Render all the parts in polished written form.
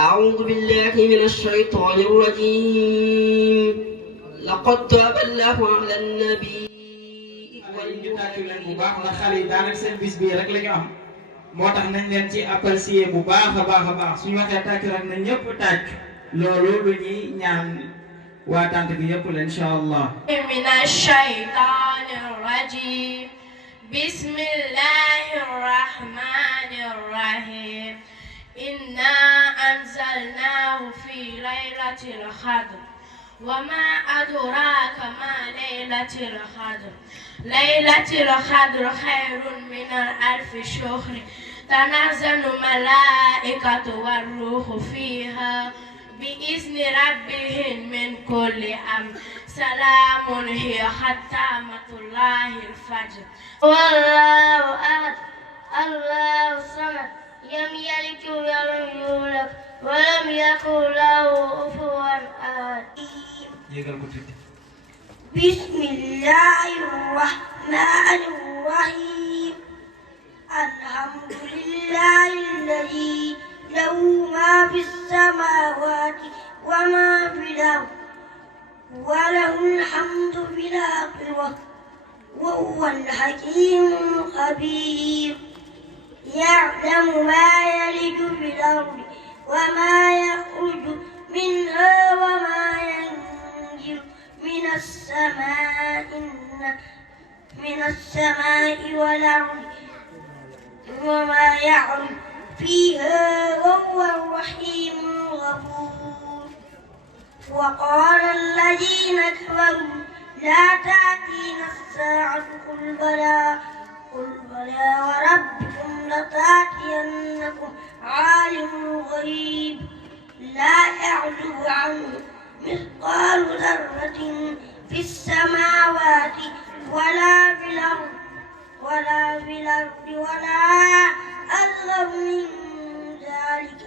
أعوذ بالله من الشيطان الرجيم لقد تاب الله على النبي bu baax ndax xale yi daanaka seen bis bii rek la ñu am moo tax nañ leen ci apprécier bu baax a baax a baax suñu waxee tàcc rek na ñëpp tàcc loolu lu ñuy ñaan waa tànt bi yëpp la incha allah. من الشيطان الرجيم بسم الله الرحمن الرحيم إنا أنزلناه في ليلة القدر وما أدراك ما ليلة القدر ليلة القدر خير من ألف شهر تنزل الملائكة والروح فيها بإذن ربهم من كل أمر سلام هي حتى مطلع الفجر. والله أحد الله الصمد لم يلد ولم يولد ولم يكن له كفوا أحد. بسم الله الرحمن الرحيم الحمد لله الذي له ما في السماوات وما في الأرض وله الحمد في الآخرة وهو الحكيم الخبير يعلم ما يلج في الأرض وما يخرج منها وما ينزل من السماء والأرض وما يعرج فيها وهو الرحيم الغفور. وقال الذين كفروا لا تأتينا الساعة قل بلى وربكم لتأتينكم عالم الغيب لا يعزب عنه مثقال ذرة في السماوات ولا في الأرض ولا أصغر من ذلك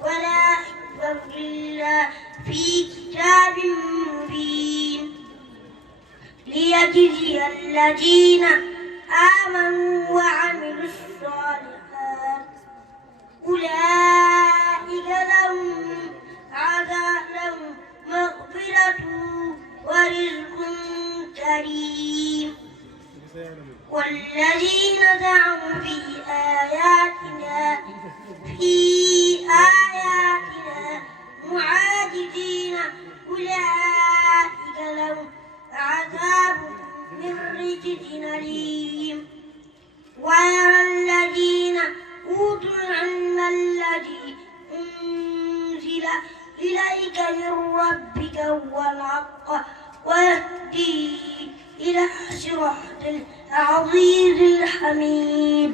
ولا أكبر إلا في كتاب مبين ليجزي الذين آمنوا وعملوا الصالحات أولئك لهم مغفرة ورزق كريم. والذين زعموا في آياتنا معاجزين أولئك لهم عذاب من رجز أليم. ويرى الذين أوتوا العلم الذي أنزل إليك من ربك هو الحق ويهدي إلى صراط العزيز الحميد.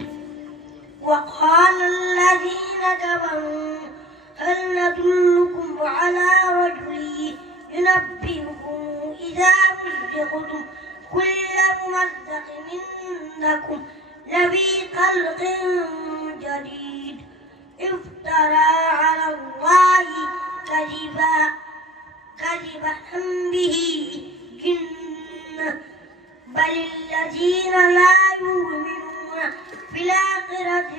وقال الذين كفروا هل ندلكم على رجل ينبئكم إذا مزقتم كل ممزق إنكم لفي خلق جديد افترى على الله كذبا به جنة بل الذين لا يؤمنون في الآخرة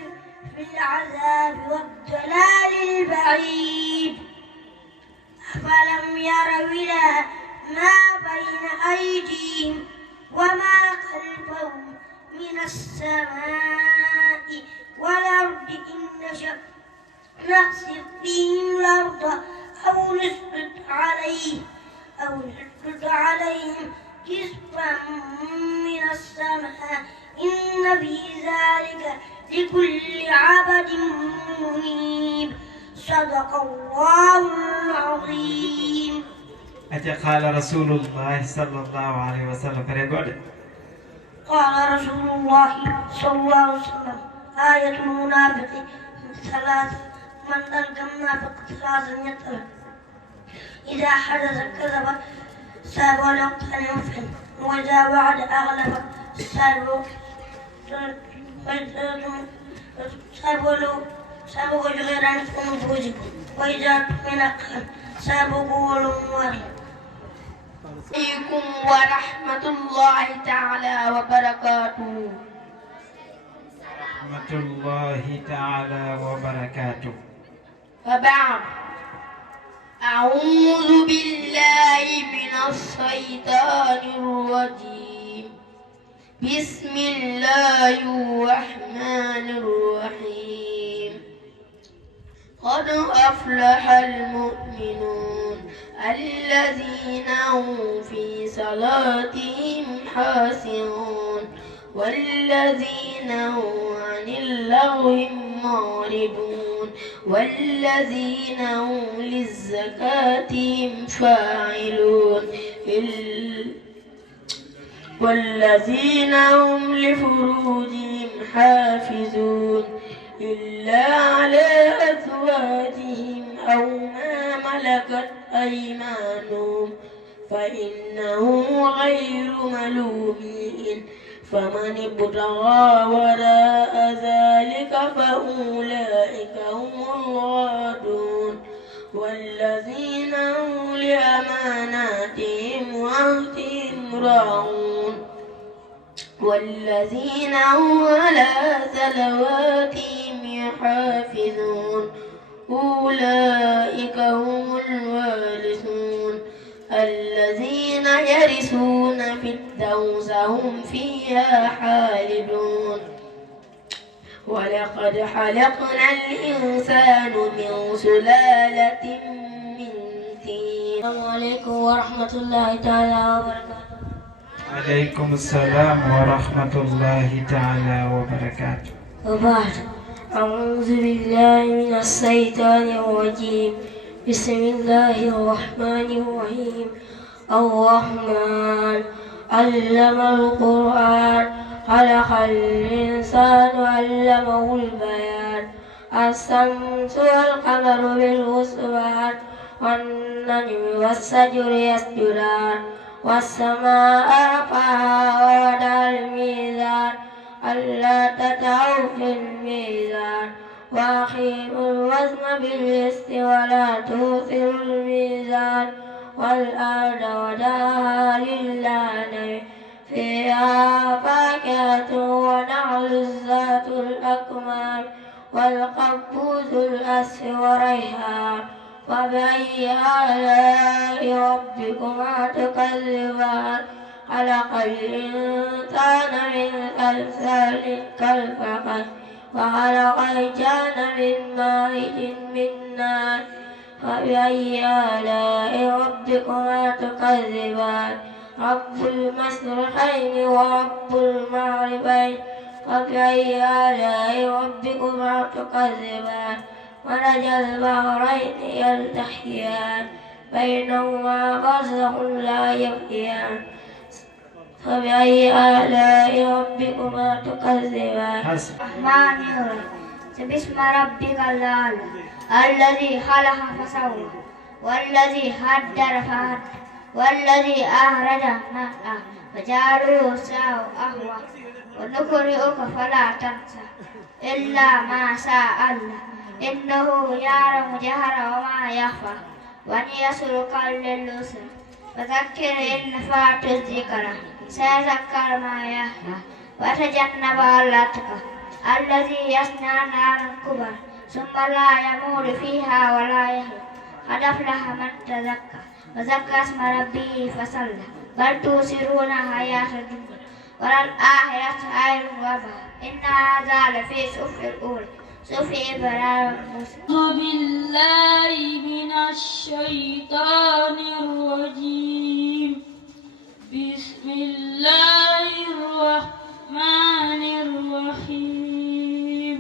في العذاب والضلال البعيد. أفلم يروا إلى ما بين أيديهم وما خلفهم من السماء والأرض إن نشأ نخسف بهم الأرض أو نسقط عليهم كسفا من السماء إن في ذلك لكل عبد منيب. صدق الله العظيم. قال رسول الله صلى الله عليه وسلم قال رسول الله صلى الله عليه وسلم آية المنافق ثلاث من ألقى المنافق ثلاثا يتبع إذا حدث كذب ساب ولقد ينفل وإذا وعد أغلب ساب غير عنكم وجهكم وإذا من أقل ساب قول عليكم ورحمة الله تعالى وبركاته. ورحمة الله تعالى وبركاته. وبعد أعوذ بالله من الشيطان الرجيم بسم الله الرحمن الرحيم قد أفلح المؤمنون الذين هم في صلاتهم حافظون والذين هم عن اللغو معرضون والذين هم للزكاة فاعلون والذين هم لفروجهم حافظون إلا على أزواجهم أو ما ملكت أيمانهم فإنهم غير ملومين فمن ابتغى وراء ذلك فأولئك هم العادون والذين هم لأماناتهم وعهدهم راعون والذين هم على صلواتهم يحافظون أولئك هم الوارثون الذين يرثون الفردوس هم فيها خالدون ولقد خلقنا الإنسان من سلالة من طين. السلام عليكم ورحمة الله تعالى وبركاته. عليكم السلام ورحمة الله تعالى وبركاته. وبعد أعوذ بالله من الشيطان الرجيم بسم الله الرحمن الرحيم الرحمن علم القرآن خلق الإنسان علمه البيان الشمس والقمر بالحسبان والنجم والشجر يسجدان والسماء رفعها ووضع الميزان ألا تطغوا في الميزان وأقيموا الوزن بالقسط ولا تخسروا الميزان والأرض وضعها للأنام فيها فاكهة ونخل ذات الأكمام والقبوس الأسف وريحان فبأي آلاء ربكما تكذبان خلق الإنسان من صلصال كالفخار وخلق الجان من مارج من نار فبأي آلاء ربكما تكذبان رب المشرقين ورب المغربين فبأي آلاء ربكما تكذبان مرج البحرين يلتقيان بينهما برزخ لا يبغيان فبأي آلاء ربكما تكذبان الرحمن الرحيم بسم ربك الأعلى الذي خلق فسوى والذي قدر فهدى والذي أخرج المرعى فجعله ساء أهوى ونقرئك فلا تنسى إلا ما شاء الله إنه يعلم الجهر وما يخفى ونيسرك لليسرى فذكر إن نفعت الذكرى سيذكر ما يخفى ويتجنبها الأتقى الذي يصنع نارا كبرى ثم لا يموت فيها ولا يحيى قد أفلح من تزكى وذكر اسم ربه فصلى بل تؤثرون الحياة الدنيا وللآخرة خير وأبقى إن هذا لفي صحف الأولى صحف إبراهيم وموسى. أعوذ بالله من الشيطان الرجيم بسم الله الرحمن الرحيم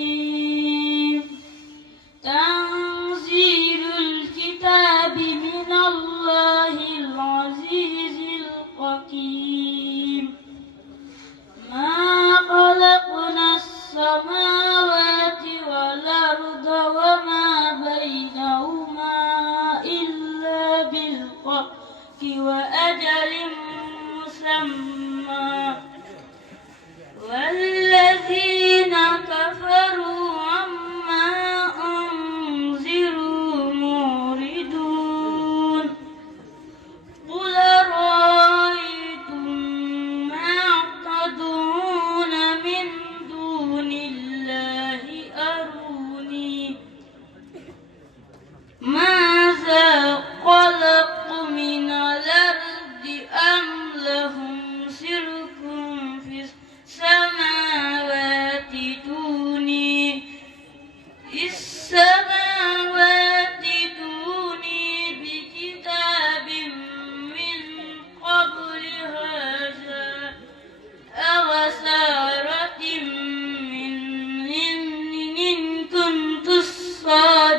آمين تنزيل الكتاب من الله العزيز الحكيم ما خلقنا السماوات والأرض وما بينهما إلا بالحق وأجل مسمى والذين كفروا عما أنذروا معرضون قل أرأيتم ما تدعون من دون الله أروني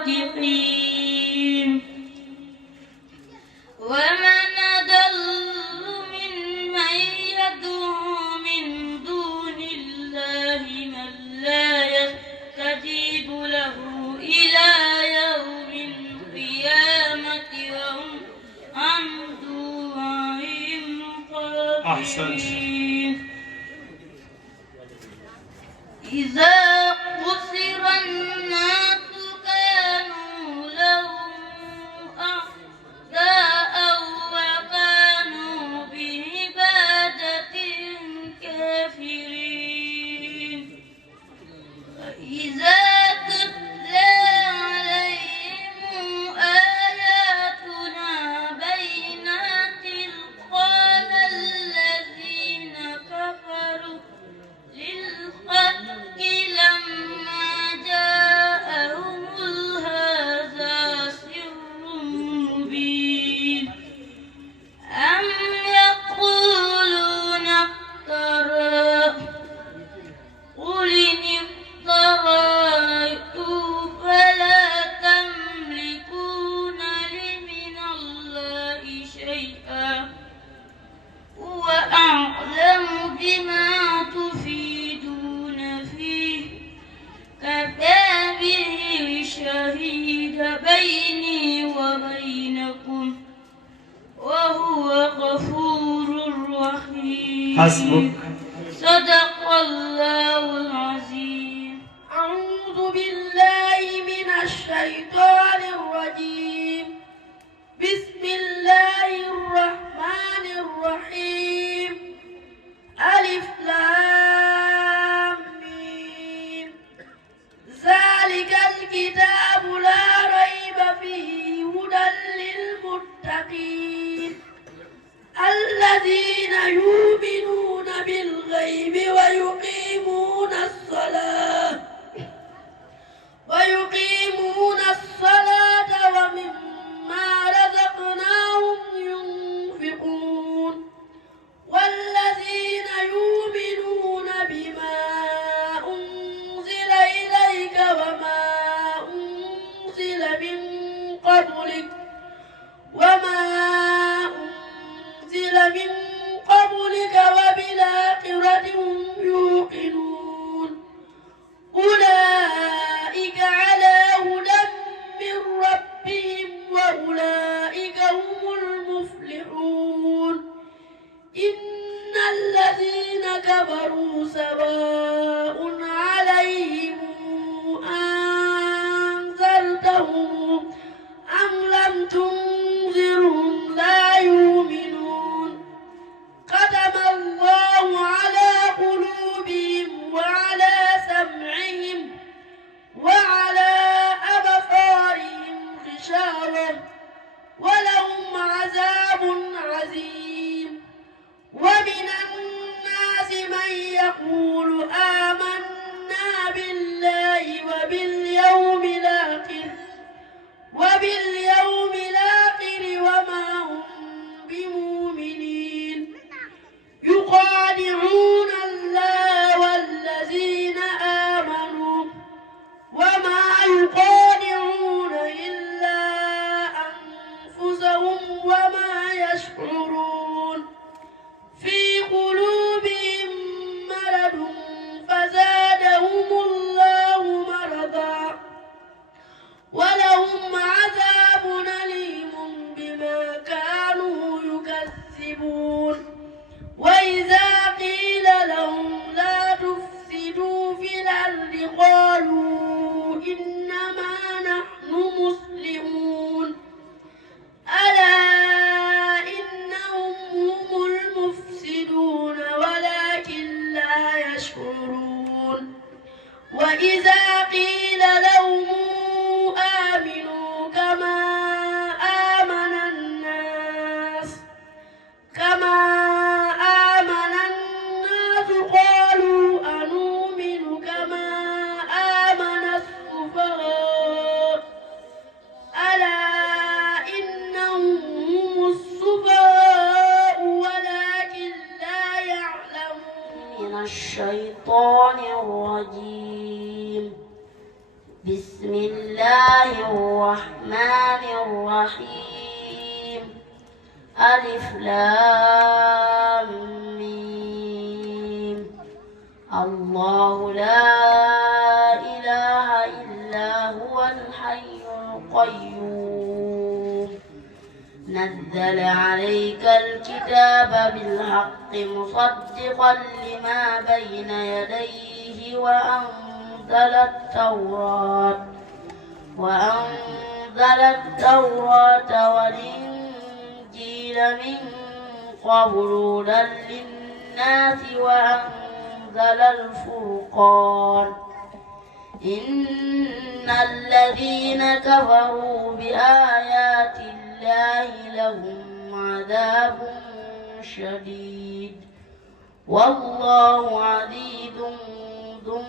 الراتقين ومن أضل ممن يدعو من دون الله من لا يستجيب له إلى يوم القيامة وهم عن دعائهم غافلين إذا قصر الناس كانوا لهم أعداء وكانوا بعبادتهم كافرين فإذا تتلى عليهم آياتنا بينات قال الذين كفروا للحق لما جاءهم هذا سر مبين أم يقولون افتراه قل إن افتريته فلا تملكون لي من الله شيئا هو أعلم بما تفيدون فيه كفى به شهيدا بيني وبينكم وهو غفور رحيم حسبك. صدق الله العظيم. أعوذ بالله من الشيطان الرجيم. بسم الله الرحمن الرحيم. ألف لام ميم. ذلك الكتاب لا ريب فيه هدى للمتقين الذين يؤمنون بالغيب ويقيمون الصلاة ومما رزقناهم ينفقون والذين يؤمنون بما أنزل إليك وما أنزل من قبلك وبالآخرة هم يوقنون بسم الله الرحمن الرحيم ألف لام ميم الله لا إله إلا هو الحي القيوم نزل عليك الكتاب بالحق مصدقا لما بين يديه وأنزل التوراة والإنجيل من قبل هدى للناس وأنزل الفرقان إن الذين كفروا بآيات الله لهم عذاب شديد والله عزيز ذو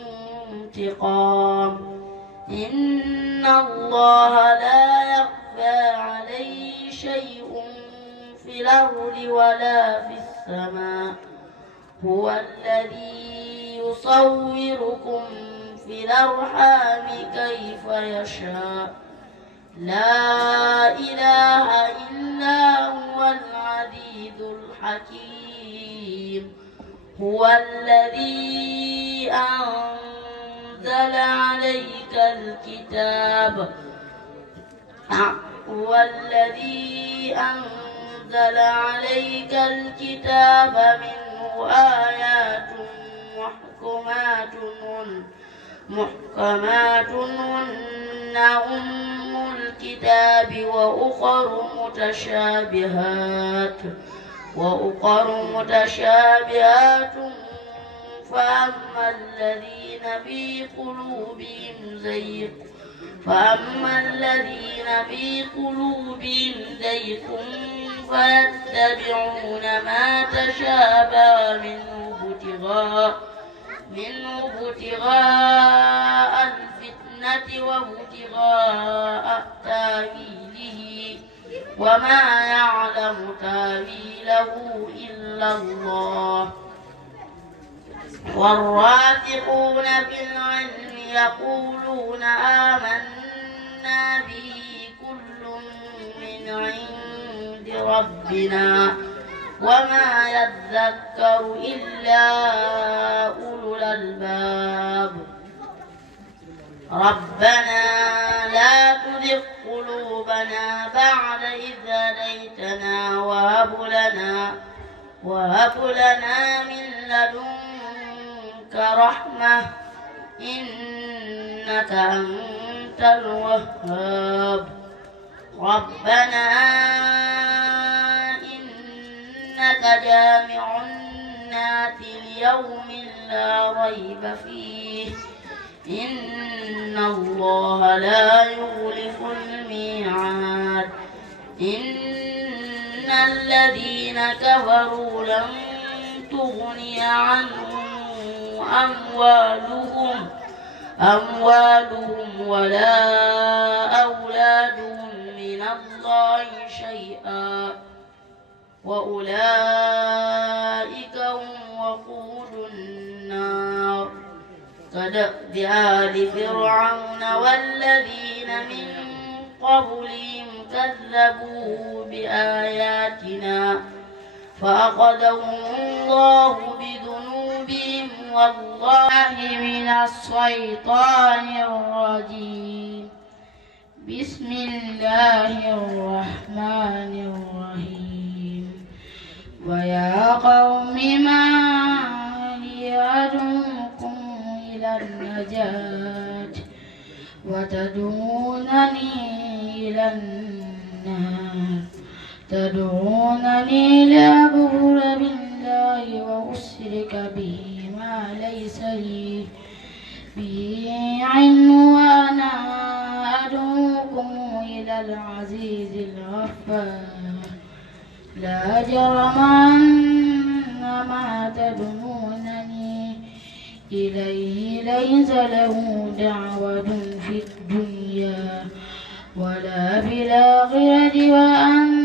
انتقام إن الله لا يخفى عليه شيء في الأرض ولا في السماء هو الذي يصوركم في الأرحام كيف يشاء لا إله إلا هو العزيز الحكيم هو الذي أنزل عليك الكتاب منه آيات محكمات هن أم الكتاب وأخر متشابهات فأما الذين في قلوبهم زيغ فيتبعون ما تشابه منه ابتغاء الفتنة وابتغاء تاويله وما يعلم تاويله إلا الله والراسخون في العلم يقولون آمنا به كل من عند ربنا وما يذكر إلا أولو الألباب ربنا لا تزغ قلوبنا بعد إذ هديتنا وهب لنا من لدنك رحمة إنك أنت الوهاب ربنا إنك جامع الناس ليوم لا ريب فيه إن الله لا يخلف الميعاد إن الذين كفروا لن تغني عنهم أموالهم ولا أولادهم من الله شيئا وأولئك هم وقود النار كدأب آل فرعون والذين من قبلهم كذبوا بآياتنا فأخذهم الله بذنوبهم والله من الشيطان الرجيم بسم الله الرحمن الرحيم ويا قوم ما لي أدعوكم إلى النجاة وتدعونني إلى النار تدعونني لأكفر بالله وأشرك به ما ليس لي به علم وأنا أدعوكم إلى العزيز الغفار لا جرم أن ما تدعونني إليه ليس له دعوة في الدنيا ولا في الآخرة وأن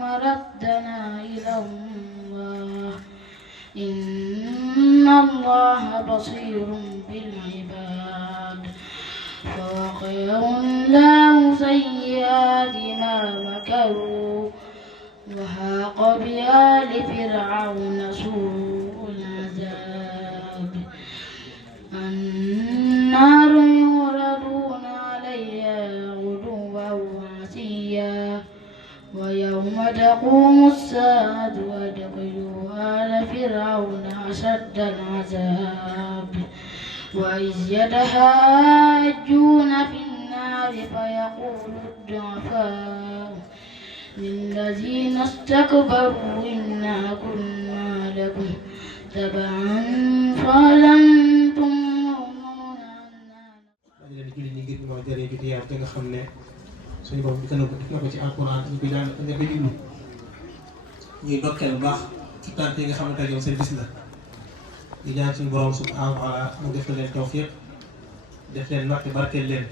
مردنا إلى الله إن الله بصير بالعباد الله سيئات ما مكروا وحاق بآل فرعون سوء العذاب النار يعرضون عليها غدوا وعشيا ويوم تقوم الساعة وادخلوا آل فرعون أشد العذاب وإذ يتحاجون في النار فيقول الضعفاء للذين استكبروا إنا كنا لكم تبعا فهل أنتم مغنون عنا suñu borom di ko def na ko ci alquran ñu ko jàng nga ko diglu ñuy dokkeel bu baax ci tànk yi nga xamante ne yow seen bis la di ñaan suñu borom subhanahu wa taala mu def leen tawfiq def leen natt barkeel leen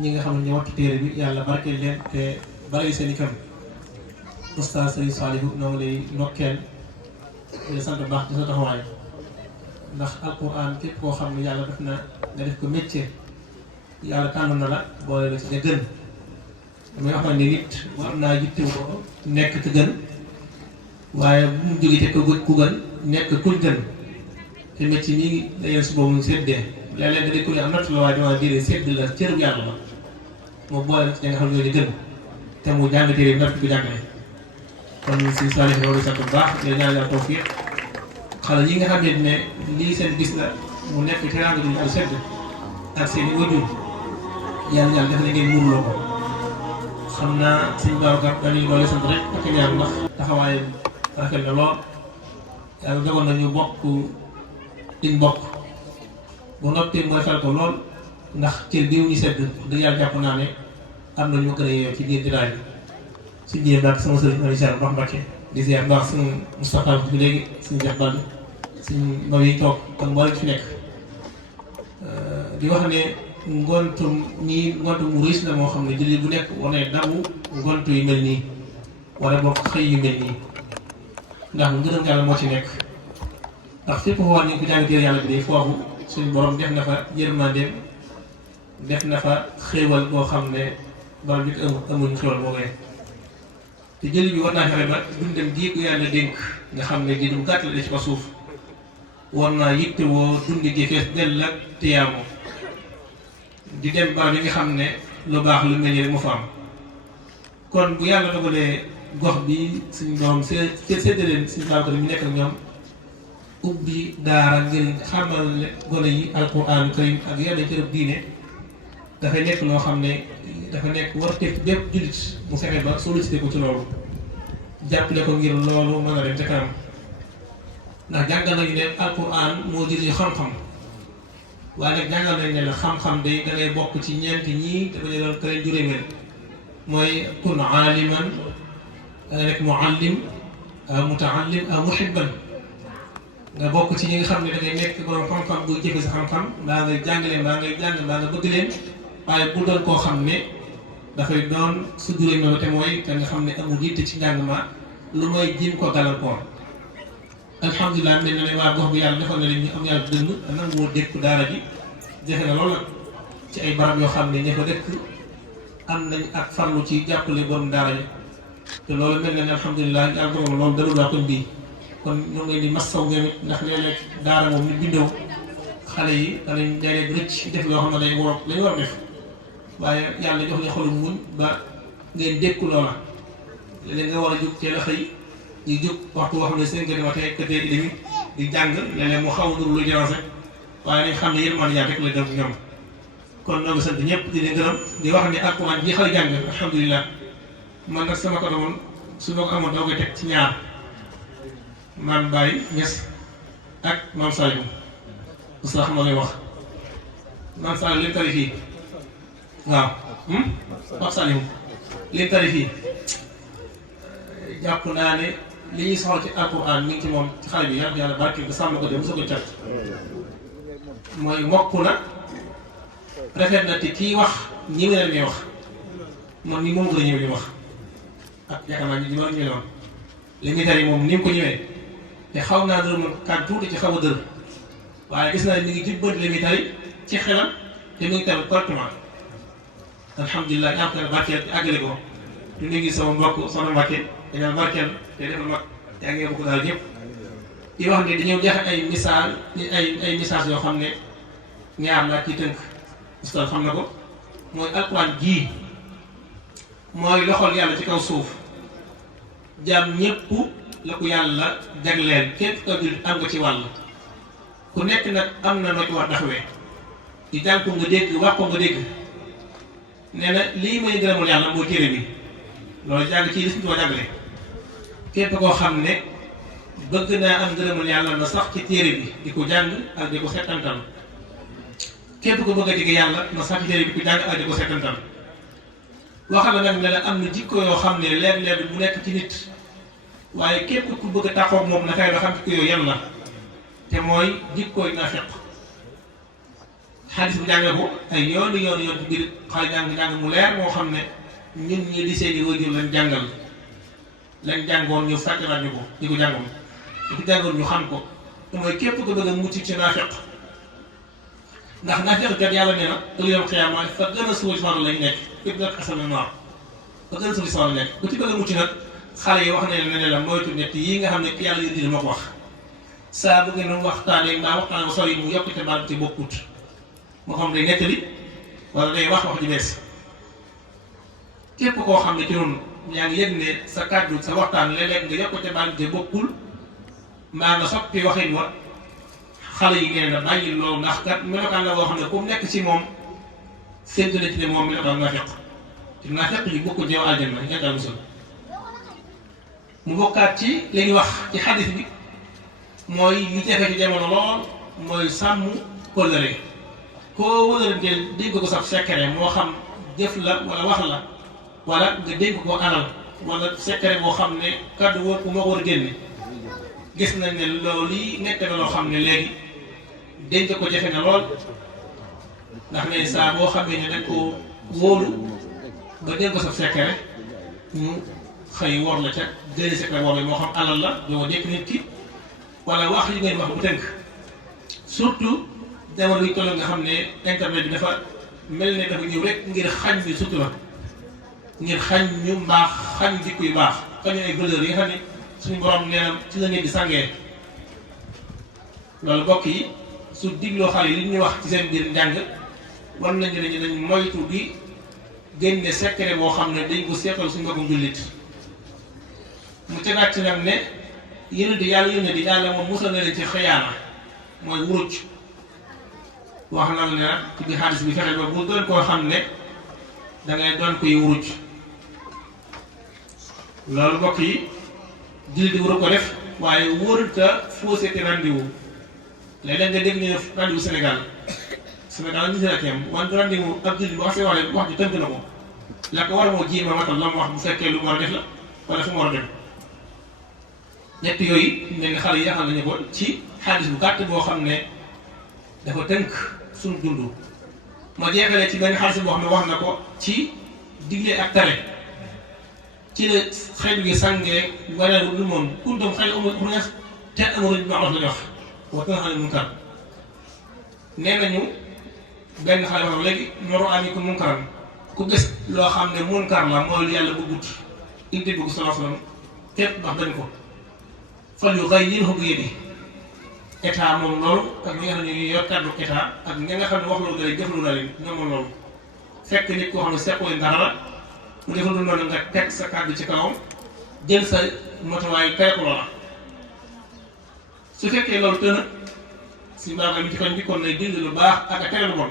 ñi nga xam ne ñu wattu téere bi yàlla barkeel leen te bari seen i kam Oustaz Serigne Saliou ñoo ngi lay ndokkeel di la sant bu baax ci sa taxawaay ndax alquran képp koo xam ne yàlla def na nga def ko métier yàlla tànn na la boole la ci nga gën damay wax ne nit war naa jittewu ko nekk te gën waaye bu mu jógee te ku gën nekk kuñ gën te métier mii dañeen suba mu seddee léeg-léeg da dékku ne am natt la waaye dama déedéet sedd la cërub yàlla ma moo boole la ci ñi nga xam ne ñoo di gën te mu jàng téere bi natt ko jàngale kon si Saliou loolu sant bu baax di ñaan yàlla tawfiq xale yi nga xam ne lii seen bis la mu nekk teraanga duñu ak sedd ak seen i wajur yàlla yàlla def na ngeen muurloo ko xam naa suñ Babacar dañuy doole sant rek ak ñaan ndax taxawaayam rafet na lool yàlla dogal na ñu bokk liñ bokk bu noppee mooy fal ko lool ndax cër bi ñu sedd dëgg yàlla jàpp naa ne am na ñu gën a yeewoo ci biir jotaay bi suñ jiyee baax sama sëriñ ma ziar baax Mbàkke di ziar baax suñu Moustapha bi léegi suñu Cheikh Ball suñ ndaw yi toog kon mboolem fi nekk di wax ne ngontu mu riis la moo xam ne jullit bu nekk war na dabu ngontu yu mel nii wala bokk xëy yu mel nii ndax ngërëm yàlla moo ci nekk ndax fépp foo war ñu ko jàng téere yàlla bi day foofu suñu borom def na fa yërmandeem def na fa xéewal boo xam ne borom bi ko amuñu xéewal boobee te jullit bi war naa fexe ba dundam gii ko yàlla dénk nga xam ne di du gàtt la ci ko suuf war naa yittewoo dundi gi fees dell ak tiyaamu di dem barab yi nga xam ne lu baax lu mel ni rek mu fa am kon bu yàlla dogalee gox bi suñu doom séddaleen suñu baax mi nekk ak ñoom ubbi daara ngir xamal gone yi alquran karim ak yenn cërëb diine dafay nekk loo xam ne dafa nekk war teg bépp jullit mu fexe ba sollicité ko ci loolu jàppale ko ngir loolu mën a dem ca kanam ndax jàngal nañu ne alquran moo jëlee xam-xam waaye nag jàngal nañu ne la xam-xam day da ngay bokk ci ñeenti ñii te bañ a doon keneen juróomeel mooy kun aaliman da nga nekk muallim mutaallim muhibban nga bokk ci ñi nga xam ne da ngay nekk borom xam-xam buy jëfe sa xam-xam mbaa ngay jàngale mbaa ngay jàng mbaa nga bëgg leen waaye bu doon koo xam ne dafay doon su juróomeel te mooy te nga xam ne amul yitte ci njàng ma lu mooy jiim ko gàllankoor. alhamdulilah mel na ne waa gox bi yàlla defal na leen ñu am yàlla dënn nangoo dékku daara ji jafe na lool nag ci ay barab yoo xam ne ña fa dëkk am nañ ak farlu ci jàppale borom daara ji te loolu mel na ne alhamdulilah yàlla dogal loolu dalul waa koñ bii kon ñoo ngi leen di massaw ñoom it ndax léeg-léeg daara moom nit bindoo xale yi danañ léeg-léeg rëcc def yoo xam ne day war lañu war a def waaye yàlla jox ñu xolum muñ ba ngeen dékku loola léeg-léeg nga war a jóg teel a xëy ñu jóg waxtu boo xam ne 5 heures du matin 4 heures et demi di jàng léeg-léeg mu xaw a nuru lu jëlaat rek waaye dañ xam ne yéen man yaa rek la def ñoom kon ñoo ngi sant ñëpp di leen gërëm di wax ne alquran ji xale jàng alhamdulilah man nag sama ko doon su ma ko amoon doo koy teg ci ñaar maam Baye Niass ak maam Saliou oustaz xam nga lay wax maam Saliou leen tari fii waaw maam Saliou leen tari fii jàpp naa ne li ñuy soxla ci alquran mi ngi ci moom ci xale bi yàlla barke ba sàmm ko dem mos a ko cat mooy mokk na rafet na te kii wax ñi nga leen ngay wax man ni moom gën a ñëw li wax ak yaakaar naa ñu war a ñëwoon li muy tari moom ni mu ko ñëwee te xaw naa dër moom kàddu tuuti ci xaw a dër waaye gis naa mi ngi jubbanti li muy tari ci xelam te mi ngi tari correctement alhamdulilah ñaam ko barkeel te àggale ko ñu ngi sama mbokk soxna Mbacke dañoo barkeel te defal mag yaa ngi yóbbu ko daal ñëpp di wax ne dañoo joxe ay misaal ay message yoo xam ne ñaar laa ciy tënk ustaz xam na ko mooy alquran jii mooy loxol yàlla ci kaw suuf jaam ñëpp la ko yàlla jagleel képp ko jullit am nga ci wàll ku nekk nag am na noo ci war taxawee di jàng ko nga dégg wax ko nga dégg nee na lii may gërëmul yàlla moo téere bi loolu jàng ci li suñu jàngale képp koo xam ne bëgg naa am gërëmul yàlla na sax ci téere bi di ko jàng ak di ko settantal képp ko bëgg a jege yàlla na sax ci téere bi di ko jàng ak di ko settantal waxal la nag ne la am na jikko yoo xam ne leer-leer mu nekk ci nit waaye képp ku bëgg a taxaw moom na fexe ba xam jikko yooyu yan la te mooy jikkooy naafeq xaalis bu jàngee ko ay yoonu ci biir xale jàng mu leer moo xam ne ñun ñi di seeni waajur lañ jàngal lañ jàngoon ñu fàttalaat ñu ko di ko jàngoon di ko jàngoon ñu xam ko te mooy képp ko bëgg a mucc ci naafeq ndax naafeq kat yàlla nee na ëllëg xiyaama fa gën a suufi sawara lañ nekk képp nag asal noir fa gën a suufi sawara lañ nekk ku ci bëgg a mucc nag xale yi wax ne la moytu ñett yi nga xam ne yàlla yëndi moo ko wax saa bu ngeen waxtaanee mbaa waxtaan ba sori mu yokk te baal te bokkut moo xam day nettali wala day wax ji bees képp koo xam ne ci noonu yaa ngi yëg ne sa kàddu sa waxtaan léeg-léeg nga yokk te baal te bokkul mbaa nga soppi waxin wa xale yi ngeen na bàyyi loolu ndax kat melokaan la boo xam ne ku nekk ci moom séntu na ci ne moom melokaan naafeq te naafeq yi bokkul jeew aljanna ñettaal musul mu bokkaat ci li ñuy wax ci xadis bi mooy li jafe ci jamono lool mooy sàmm kóllëre koo wëlëranteel dégg ko sax secret moo xam jëf la wala wax la wala nga dégg ko alal wala secret boo xam ne kàddu wóor ko moo ko war a génne gis nañ ne loolu yi nekk na loo xam ne léegi denc ko jafe na lool ndax ne saa boo xamee ne dañ ko wóolu ba dégg ko sax secret ñu xëy wor la ca jëli secret wor la moo xam alal la doo nekk nit ki wala wax li ngeen wax bu tënk surtout jamono yi toll nga xam ne internet bi dafa mel ne dafa ñëw rek ngir xañ bi surtout la ngir xañ ñu mbaax xañ jikko yu baax xañ ay valeurs yi nga xam ne suñu borom nee na ci la nit di sàngee loolu bokk yi su digloo xale yi li ñuy wax ci seen biir njàng war nañu ne dañ moytu di génne secret boo xam ne dañ ko seetal suñu mbokkum jullit mu tegaat ci nag ne yéen di yàlla moom musal na leen ci xëyaana mooy wuruj wax na la ne nag ci biir xaalis bi fexe ba bu doon koo xam ne da ngay doon koy wuruj loolu mbokk yi jullit di waru ko def waaye wóorut a faussé te rendez-vous léeg-léeg nga dégg ñu ne rendez-vous Sénégal la ñu ak yam wante rendez-vous ab jullit bu xasee wax ji tënk na ko la ko war a moo jéem a matal la mu wax bu fekkee lu mu war a def la wala fu mu war a dem ñett yooyu ne nga xale yi yaxal nañu ko ci xaalis bu gàtt boo xam ne dafa tënk suñu dund ma jeexalee ci benn xaalis boo xam ne wax na ko ci digle ak tere ci la xel gi sàngee wala lu moom kuntum xayra ummatin ta'muruna bil ma'ruf la wax wa tanhawna 'anil munkar nee nañu benn xale wax léegi man ra'a minkum munkaran ku gis loo xam ne munkar la mooy lu yàlla bëggut indi bëgg sallallahu alayhi wa sallam képp wax dañ ko falyughayyirhu bi yadihi état moom loolu ak ñi nga xam ne ñuy yor kàddu état ak ñi nga xam ne wax loolu da lay jëfandu na leen ñoom moom loolu fekk nit koo xam ne seqoo leen dara la mu jëfandu noonu nga teg sa kàddu ci kawam jël sa motuwaay tere ko loola su fekkee loolu tëna si mbaam mi ci koñ bi kon lay digle lu baax ak a tere lu bon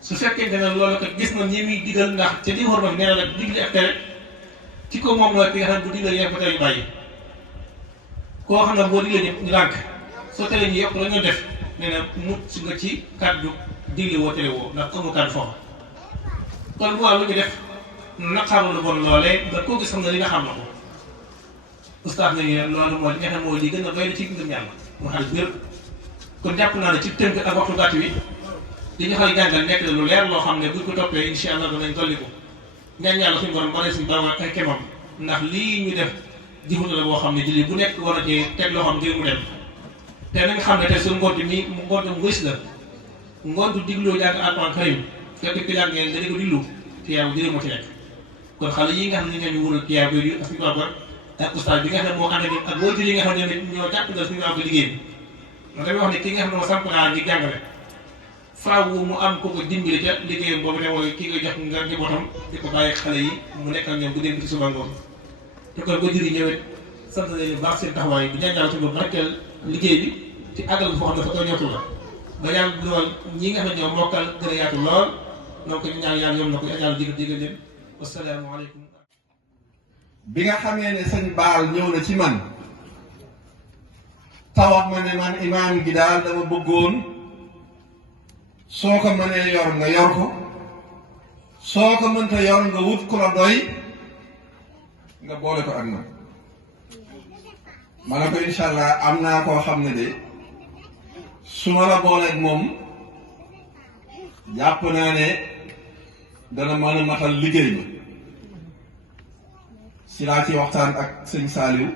su fekkee ne loolu kat gis na ñi muy digal ndax te di war ma nee na la digle ak tere ki ko moom mooy ki nga xam ne bu digle yee ba tere ñu bàyyi koo xam ne boo diglee ñu lànk soo tere ñu yokk la ñu def nee na mucc nga ci kàddu digle woo tere woo ndax amul kàddu foofu kon bu lu ñu def naqaru lu bon loolee ba koo gis xam ne li nga xam na ko ustaas nañu ne loolu mooy li nga xam mooy li gën a doy ci ngëm yàlla mu xaalis biir kon jàpp naa ne ci tënk ak waxtu gàtt wi li ñu xay jàngal nekk na lu leer loo xam ne buñ ko toppee incha allah danañ dolli ko ñaan yàlla suñu borom bare suñu borom ay kemam ndax lii ñu def jiwu la boo xam ne julli bu nekk war a cee teg loo xam ngir mu dem te nañ xam ne tey suñu ngont mi ngont mu wis la ngontu digloo jàng alquran karim fekk pilaat ngeen dañu ko diglu tiyaabu jëlee moo ci nekk kon xale yi nga xam ne ñoo ñu wóorul tiyaabu yooyu ak suñu baabar ak ustaas bi nga xam ne moo ànd ak ñoom ak waajur yi nga xam ne ñoo jàppandal suñu baabar liggéey bi man tamit wax ne ki nga xam ne moo samp naa ngi jàngale faaw mu am ko ko dimbali ca liggéeyam boobu ne mooy kii nga jox nga njabootam di ko bàyyi xale yi mu nekk ak ñoom bu dee ci suba ngoon te kon waajur yi ñëwet sant nañu baax seen taxawaay bu jàngal suñu bopp barkeel liggéey bi ci àggal foo xam ne fa koy ñootu la ba yàlla dogal ñi nga xam ne ñoo mokkal gën a yaatu lool donc ñaan yàlla ñoom na ko yàlla jégal leen wasalaamaaleykum. bi nga xamee ne sëñ Baal ñëw na ci man tawat ma ne man imaam gi daal dama bëggoon soo ko mënee yor nga yor ko soo ko mënta yor nga wut ku la doy nga boole ko ak man ma ne ko incha allah am naa koo xam ne de su ma la booleeg moom jàpp naa ne dana mën a matal liggéey ba si laa ci waxtaan ak sëñ Saliou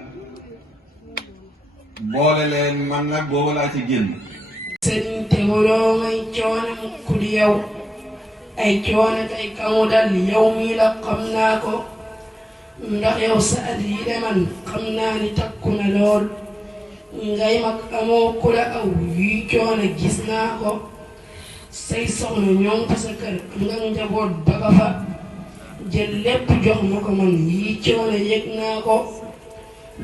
boole leen man nag boobu laa ci génn. sëriñ te waroo may coono mukk di yow ay coono tey kamu dal yow mii la xam naa ko ndax yow sa at yi de man xam naa ni takku na lool ngay mag amoo ku la aw yuy coono gis naa ko say soxna ñoom fa sa kër am nga njaboot ba ka fa jël lépp jox ma ko man yi coono yëg naa ko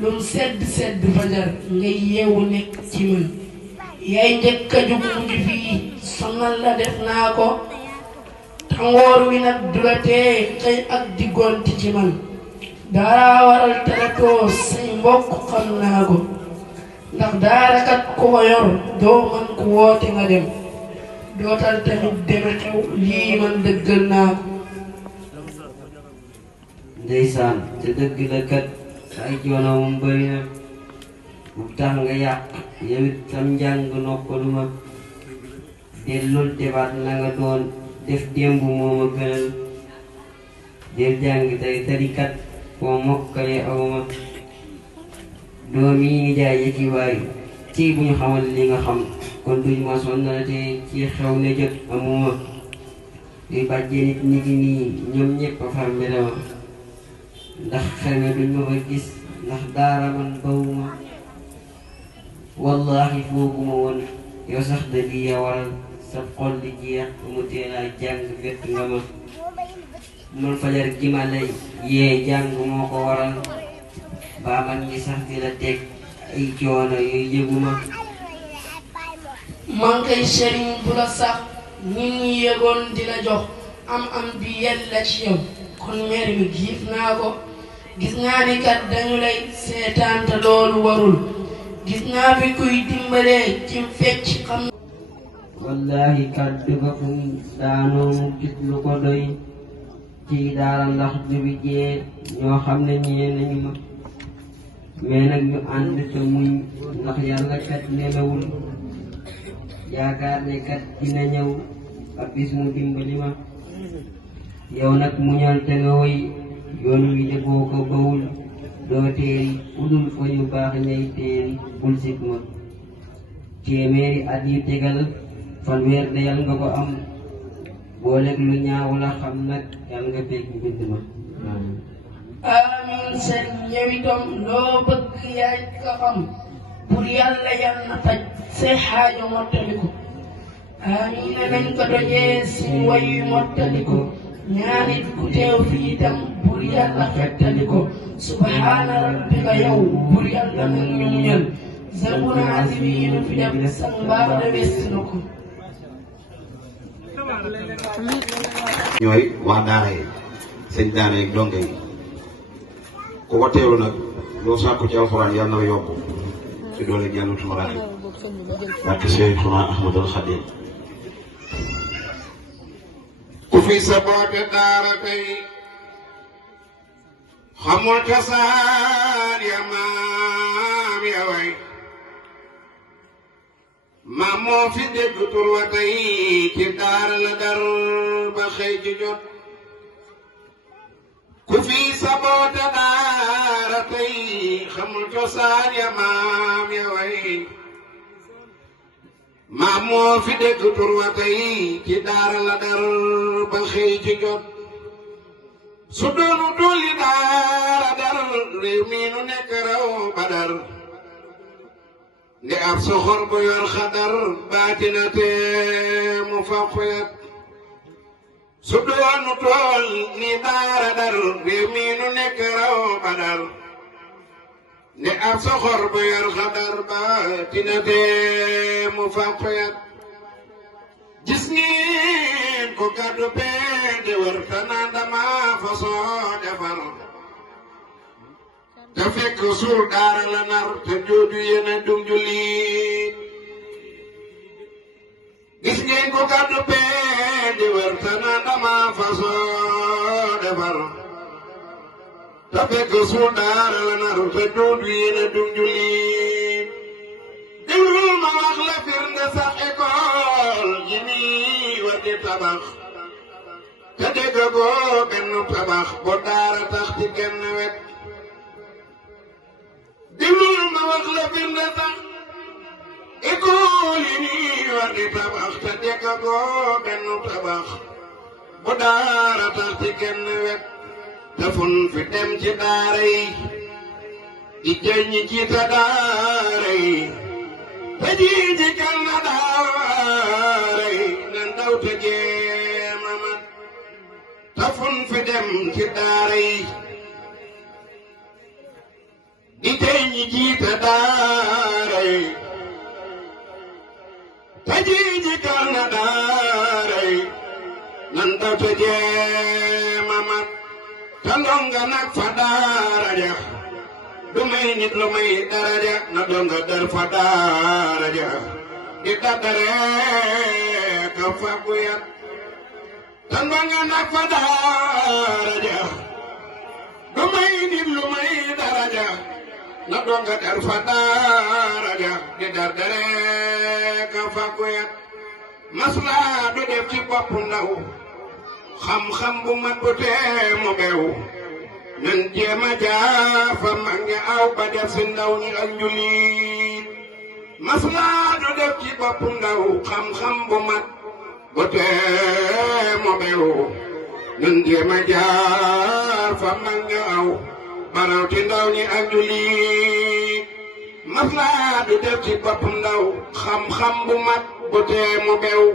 lum sedd sedd fajar ngay yeewu nekk ci man yaay njëkk a jug mujj fii sonal la def naa ko tàngoor wi nag du la tee xëy ak diggoonti ci man dara waral taratoo say mbokk xam naa ko ndax daarakat ku ko yor doo man ku woote nga dem dootal tamit deme xew lii man dëggal naa ko ndeysaan te dëgg la kat ay coono moom bëri na bu tax nga yàq yow it sam njàng noppalu ma dellul debaat na nga doon def démb moo ma gënal del jàng tey tarikat foo mokkale awma doom yi ngi jaay yëkki waay ci bu ñu xamal li nga xam kon duñ ma sonnalate ci xew ne jot amuma luy bàjjee nit ñi ngi nii ñoom ñëpp a far mbedama ndax xeme duñ ma fa gis ndax daara man bawuma wallahi fooguma woon yow sax da di ya waral sa xol di jeex mu teelaa jàng bett nga ma man fajar gi ma lay yee jàng moo ko waral baa man ñi sax di la teg ay coono yooyu yëguma man kay sëriñ bu la sax nit ñi yëgoon di la jox am bi yella ci yow kon mer mi giif naa ko gis naa ni kat dañu lay seetaan te loolu warul gis naa fi kuy dimbalee ci fecc xam wallahi kàddu ga fu daanoo mu gis lu ko doy ci daara ndax jubi jee ñoo xam ne ñee nañu ma mais nag ñu ànd te muñ ndax yàlla kat nelawul yaakaar ne kat dina ñëw ab bis mu dimbali ma yow nag muñal te nga woy yoon wi de boo ko bawul doo teeri udul fa ñu baax ñay teeri bul sit ma téeméeri at yi tegal fanweer de yal nga ko am booleeg lu ñaaw la xam nag yal nga fekk mbind ma amiin sëriñ yow itam loo bëgg yaay ko xam pour yàlla yal na faj say xaajo mottaliku amiin nañ ko dojee si wayu mottaliku ñaanit ku teew fii itam pour yàlla xettaliku subhaana rabbika yow pour yàlla nag ñu muñal zabuna azimi yi nu fi def sang baax de west na ko ñooy waa daara yi sëñ daara yi donge yi ku ko teewlu nag loo sàkku ci alxuraan yàlla na yokku ci doole jàllatu maraati barke Seydina Ahmadul Xadim ku fi saboote daara tey xamul cosaan ya maam ya way maam moo fi dégg tur wa tey ci daara la dar ba xëy ji jot ku fi saboote daara tey xamul cosaan ya maam ya way maam moo fi dégg tur wa tey ci daara la dar ba xëy ci jot su doonu dolli daara dar réew mi nu nekk raw badar ndi ab soxor bu yor xadar baatina te mu faquyat su doonu tool ni daara dar réew mi nu nekk raw badar ndi ab soxor bu yor xadar baatina te mu faquyat gis ngeen ko gàddu bee di wër te naan dama fasoo defar te fekk suul daara la nar te jooju yéena dung jullit gis ngeen ko gàddu bee di wër te naan dama fasoo defar te fekk suul daara la nar te jooju yéena dung jullit déglul ma wax la firnde sax école ji nii war di tabax te dégg goo benn tabax bo daara tax ci genn wet déglul ma wax la firnde sax école yi nii war di tabax te dégg goo benn tabax bo daara tax ci genn wet te fun fi dem ci daara yi di jëññi ci ta daara yi Tajiiji kal na daaray nan daw te jéema mat tafun fi dem ci daara yi di tey ñi jiite daara yi tajiiji kal na daaray nan daw te jéema mat ta ndonga nag fa daara ja du may nit lu may daraja na donga dar fa daraja di dadare ka fagu yat tan banga nak fa daraja du may nit lu may daraja na donga dar fa daraja di dadare ka fagu yat masla du def ci bopp ndaw xam-xam bu mat bu tee mu bew nan jéema jaar fa mag ñi aw ba def si ndaw ñi ak njullit maslaa du def ci bopp ndaw xam-xam bu mat bu tee mu bew nan jéema jaar fa mag ñi aw ba raw ci ndaw ñi ak njullit maslaa du def ci bopp ndaw xam-xam bu mat bu tee mu bew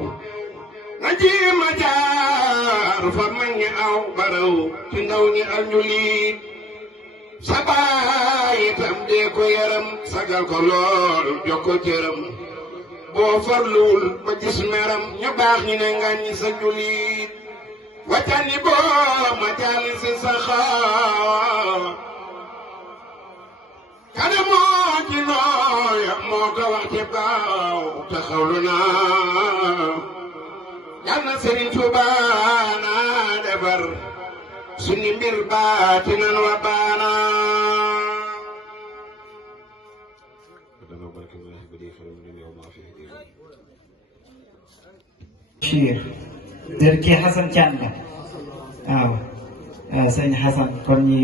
na jéema jaar fa mag ñi aw baraw ci ndaw ñi ak njullit sa baay itam dee ko yaram sagal ko lool jox ko cëram boo farluwul ba gis meram ñu baax ñi ne ngañ sa njullit waccani boo ma jàll si sa xaar kada moo ci nooya moo ko wax ci baaw taxawlu naa yàlla Sëriñ Tuubaa na defar suñu mbir baatinan wa baana Cheikh der kii Xasan Caam la waaw sëñ Xasan kon ñi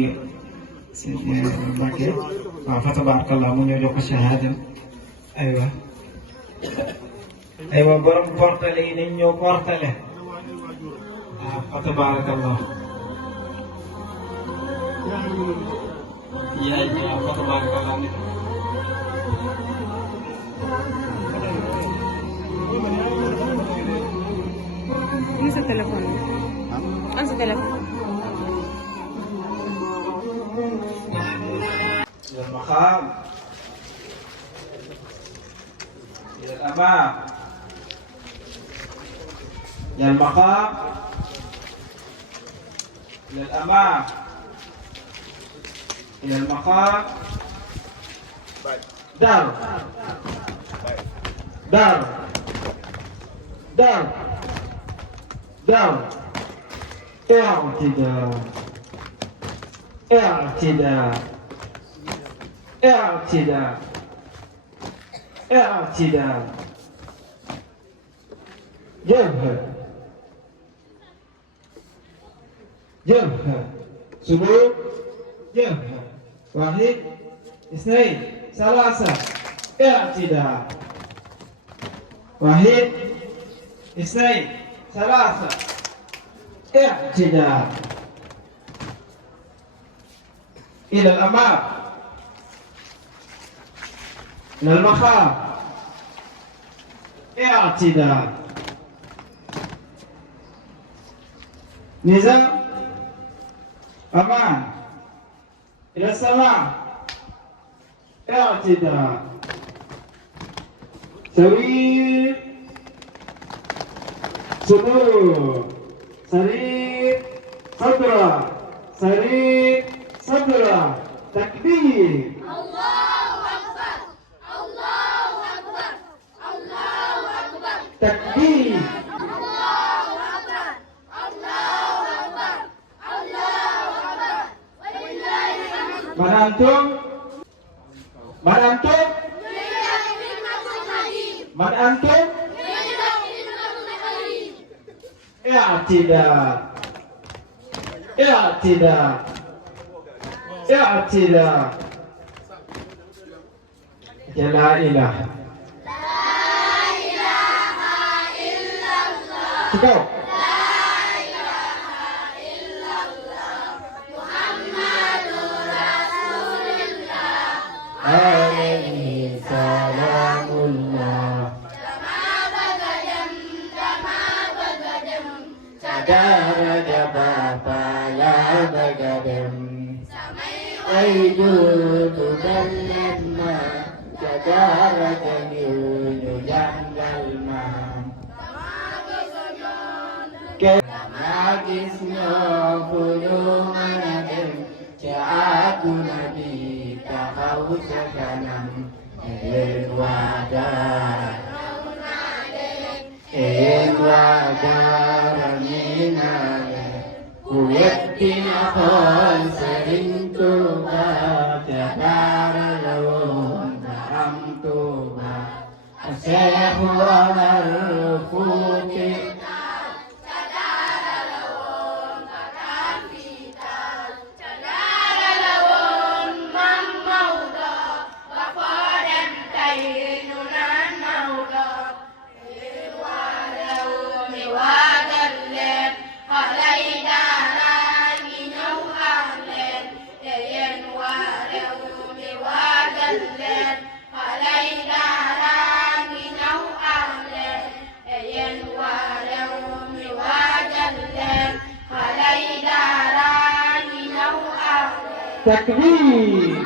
sëñ Mbàkke waaw fa tabarakallah mu ñëw jox ko shahada aywa aywa borom portale yi nañ ñëw portale waaw fa tabarakallah yaay waaw fa tabarakallah Ini sa telepon. Ano sa telepon? إلى المقام إلى الأمام إلى المقام إلى الأمام إلى المقام دار دار دار دار اعتدال اعتدال اعتدال اعتدال جبهة جبهة سلوك جبهة واحد اثنين ثلاثة اعتدال واحد اثنين ثلاثة اعتدال إلى الأمام إلى المخام اعتدال نظام أمان إلى السماء اعتدال سوير صدور سرير صدرا سرير صدرا تكبير الله أكبر الله أكبر الله أكبر تكبير الله أكبر الله أكبر الله أكبر ولله الحمد. من أنتم؟ من أنتم؟ من أنتم؟ اعتدال اعتدال اعتدال لا إله إلا الله تقول لا إله إلا الله محمد رسول الله عليه سلام الله تدارج بابا لا بقدم أيدود بلما تدارج نيون جنب المام كما جسنا فلوم ندم جاءت نبي تخوش كنم الوادار الوادار ويبكي أخوان سرنتوبا تدار لون درمتوبا الشيخ والرفوق تدار لون فتنفيتا تدار لون من موضى وفادا كيننا الموضى الوالون وادى الليل علينا تكبير